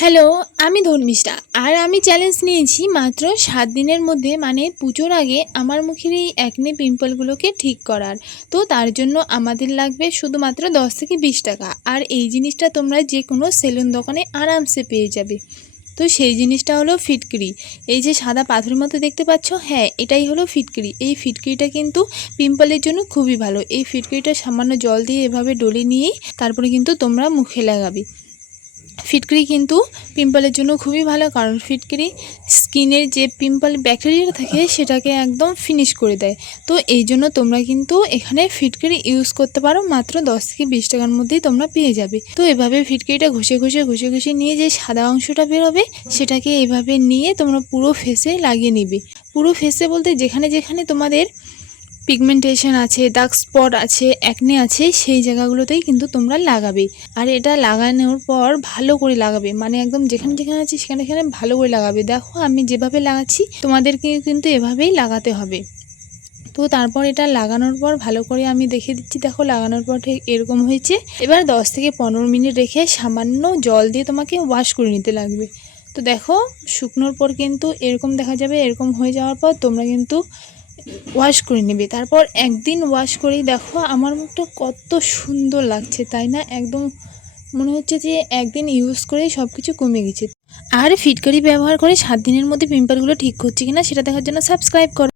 Hello, আমি ধর্মিষ্ঠা। আর আমি challenge নিয়েছি মাত্র ৭ দিনের মধ্যে, মানে পুজোর আগে আমার মুখের এই অ্যাকনে পিম্পলগুলোকে ঠিক করার। তো তার জন্য আমাদের লাগবে শুধুমাত্র ১০ থেকে ২০ টাকা। আর এই জিনিসটা তোমরা যে কোনো সেলুন দোকানে আরামসে পেয়ে যাবে। তো সেই জিনিসটা হলো ফিটকিরি। এই যে সাদা পাথরের মতো দেখতে পাচ্ছ, হ্যাঁ এটাই হলো ফিটকিরি। এই ফিটকিরিটা কিন্তু পিম্পলের জন্য খুবই ভালো। এই ফিটকিরিটা সামান্য জল দিয়ে এভাবে ডলে নিয়েই তারপরে কিন্তু তোমরা মুখে লাগাবে। ফিটকিরি কিন্তু পিম্পলের জন্য খুবই ভালো, কারণ ফিটকিরি স্কিনের যে পিম্পল ব্যাকটেরিয়া থাকে সেটাকে একদম ফিনিশ করে দেয়। তো এই জন্য তোমরা কিন্তু এখানে ফিটকিরি ইউজ করতে পারো, মাত্র ১০ থেকে ২০ টাকার মধ্যেই তোমরা পেয়ে যাবে। তো এভাবে ফিটকিরিটা ঘষে ঘষে ঘষে ঘষে নিয়ে যে সাদা অংশটা বেরোবে সেটাকে এইভাবে নিয়ে তোমরা পুরো ফেসে লাগিয়ে নিবে। পুরো ফেসে বলতে যেখানে যেখানে তোমাদের পিগমেন্টেশন আছে, ডার্ক স্পট আছে, অ্যাকনে আছে, সেই জায়গাগুলোতেই কিন্তু তোমরা লাগাবে। আর এটা লাগানোর পর ভালো করে লাগাবে, মানে একদম যেখানে যেখানে আছে সেখানে সেখানে ভালো করে লাগাবে। দেখো আমি যেভাবে লাগাচ্ছি তোমাদেরকে কিন্তু এভাবেই লাগাতে হবে। তো তারপর এটা লাগানোর পর ভালো করে আমি দেখিয়ে দিচ্ছি। দেখো লাগানোর পর ঠিক এরকম হয়েছে। এবার ১০ থেকে ১৫ মিনিট রেখে সামান্য জল দিয়ে তোমাকে ওয়াশ করে নিতে লাগবে। তো দেখো শুকনোর পর কিন্তু এরকম দেখা যাবে। এরকম হয়ে যাওয়ার পর তোমরা কিন্তু ওয়াশ করে নেবে। তারপর একদিন ওয়াশ করেই দেখো আমার মুখটা কত সুন্দর লাগছে, তাই না? একদম মনে হচ্ছে যে একদিন ইউজ করেই সব কিছু কমে গেছে। আর ফিটকারি ব্যবহার করে ৭ দিনের মধ্যে পিম্পলগুলো ঠিক হচ্ছে কিনা সেটা দেখার জন্য সাবস্ক্রাইব করো।